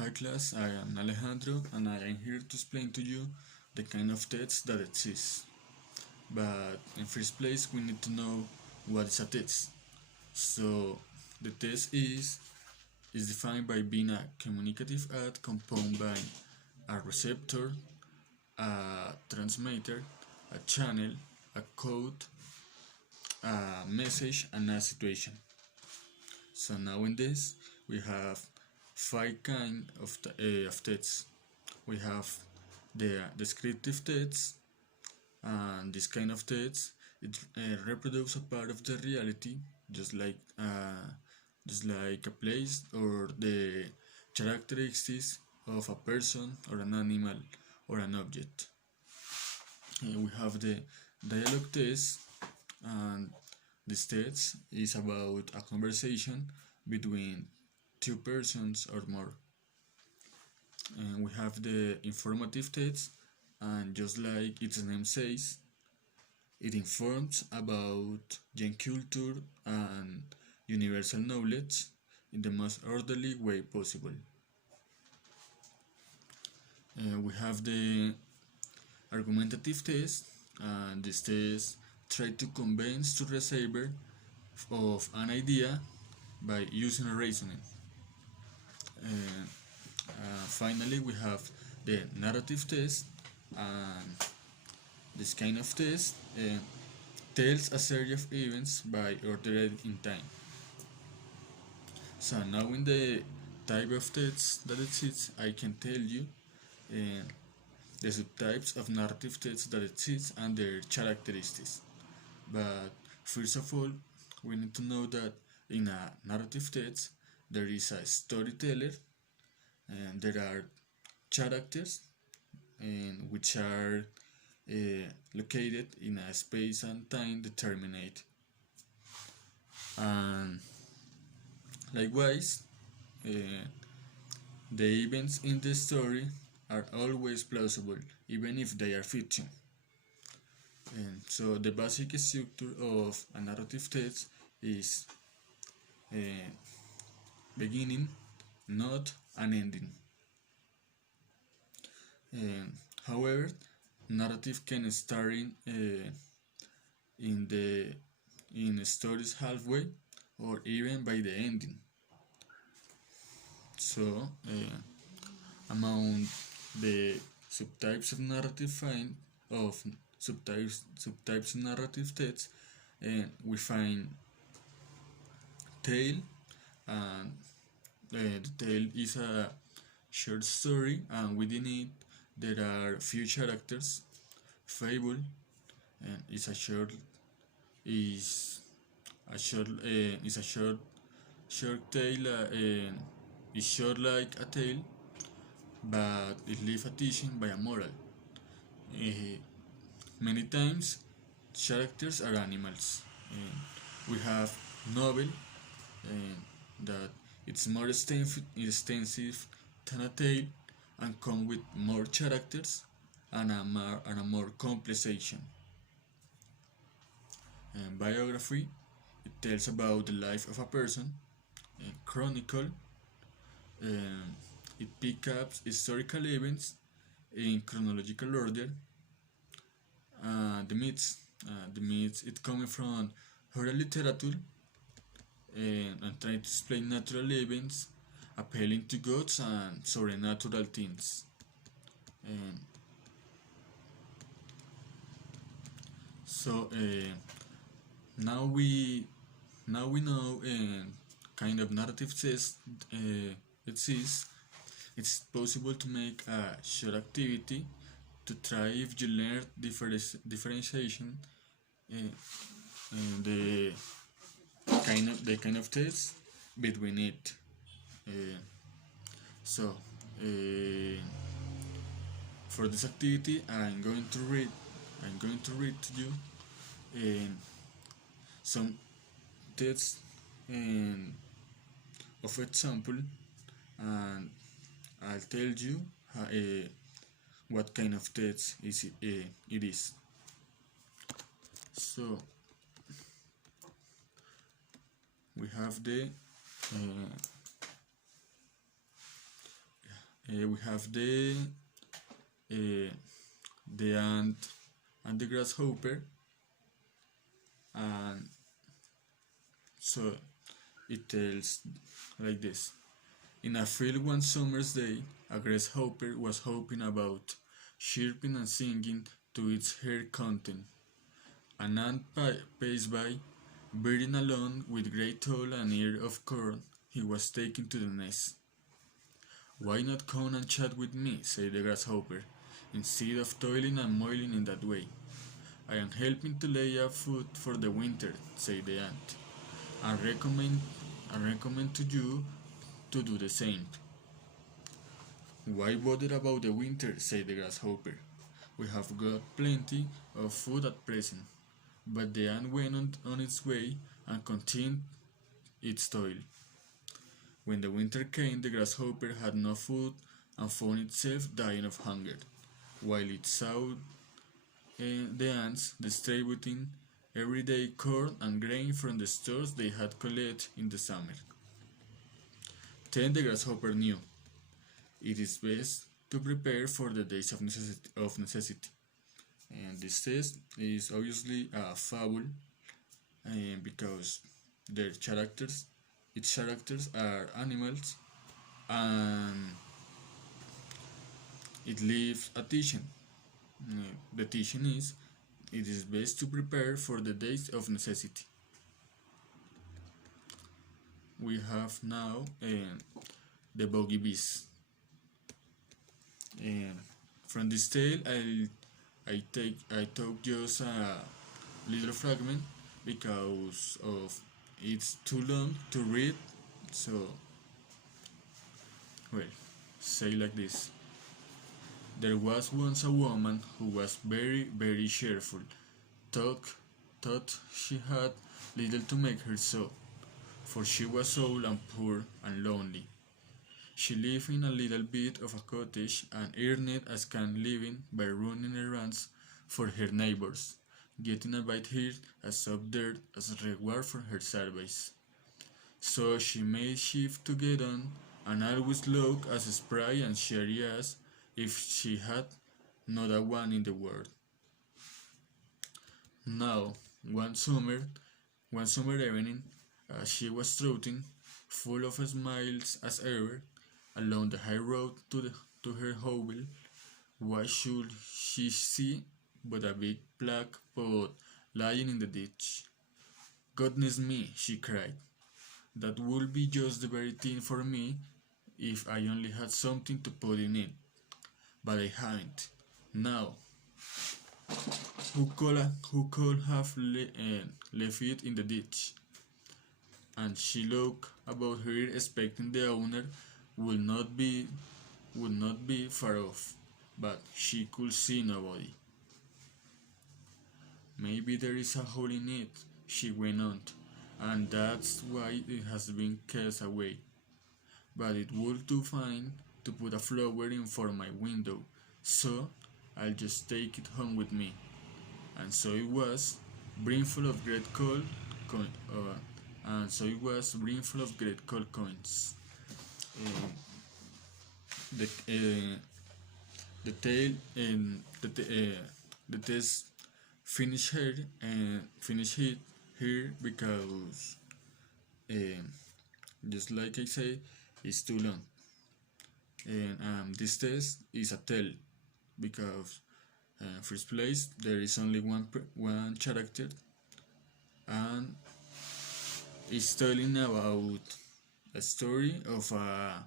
Hi class, I am Alejandro and I am here to explain to you the kind of tests that exist. But in first place we need to know what is a test. So the test is defined by being a communicative act composed by a receptor, a transmitter, a channel, a code, a message and a situation. So now in this we have five kind of tests. We have the descriptive tests, and this kind of tests it reproduces a part of the reality, just like uh, just like a place or the characteristics of a person or an animal or an object. We have the dialogue test, and this test is about a conversation between two persons or more. And we have the informative test, and just like its name says, it informs about gen culture and universal knowledge in the most orderly way possible. We have the argumentative test, and this test tries to convince the receiver of an idea by using reasoning. Uh, Finally, we have the narrative test, and this kind of test tells a series of events by ordered in time. So knowing the type of tests that exists, I can tell you uh, the subtypes of narrative tests that exist and their characteristics. But first of all, we need to know that in a narrative text there is a storyteller and there are characters and which are located in a space and time determinate. And likewise, uh, the events in the story are always plausible, even if they are fiction. And so the basic structure of a narrative text is uh, beginning, not an ending. However, narrative can start in the in stories halfway or even by the ending. So, among the subtypes of narrative find of subtypes of narrative text, we find tale, and the tale is a short story, and within it there are few characters. Fable, and is is a short tale. Is short like a tale, but it leaves a teaching by a moral. Uh, Many times, characters are animals. We have novel that it's more extensive than a tale and come with more characters and a more complex action. Biography, it tells about the life of a person. Chronicle, um, it picks up historical events in chronological order. The myths, it coming from oral literature and trying to explain natural events, appealing to gods and supernatural things. Um, so now we now we know kind of narrative says exists. It's possible to make a short activity to try if you learn differentiation the kind of test between it. Uh, so uh, for this activity, I'm going to read to you um, some tests um, of example, and I'll tell you what kind of test it is. So we have the We have uh, the ant and the grasshopper, and so it tells like this. In a field one summer's day, a grasshopper was hopping about, chirping and singing to its hair content. An ant passed by, bearing along with great toll an ear of corn he was taking to the nest. Why not come and chat with me, said the grasshopper, instead of toiling and moiling in that way. I am helping to lay up food for the winter, said the ant, and recommend to you to do the same. Why bother about the winter, said the grasshopper. We have got plenty of food at present. But the ant went on its way and continued its toil. When the winter came, the grasshopper had no food and found itself dying of hunger, while it saw the ants distributing every day corn and grain from the stores they had collected in the summer. Then the grasshopper knew it is best to prepare for the days of necessity. And this test is obviously a fable, because their characters, its characters are animals, and it leaves a teaching. The teaching is it is best to prepare for the days of necessity. We have now the boggy bees. From this tale, I took just a little fragment because of it's too long to read. So, well, say like this. There was once a woman who was very cheerful. Thought, thought she had little to make her so, for she was old and poor and lonely. She lived in a little bit of a cottage and earned a scant living by running errands for her neighbors, getting a bite here, a soft there as a reward for her service. So she made shift to get on, and always looked as spry and cheery as if she had not a one in the world. Now, one summer evening, as she was trotting, full of smiles as ever, along the high road to her hovel, what should she see but a big black pot lying in the ditch? Goodness me, she cried, that would be just the very thing for me if I only had something to put in it. But I haven't. Now, who could have left it in the ditch? And she looked about her expecting the owner would not be would not be far off, but she could see nobody. Maybe there is a hole in it, she went on, and that's why it has been cast away. But it would do fine to put a flower in for my window, so I'll just take it home with me. And so it was, brimful of great cold coin, and so it was brimful of great cold coins. Uh, the the tale and the test finish here and finish it here because um, just like I say, it's too long. And this test is a tell because first place there is only one character, and it's telling about a story of um,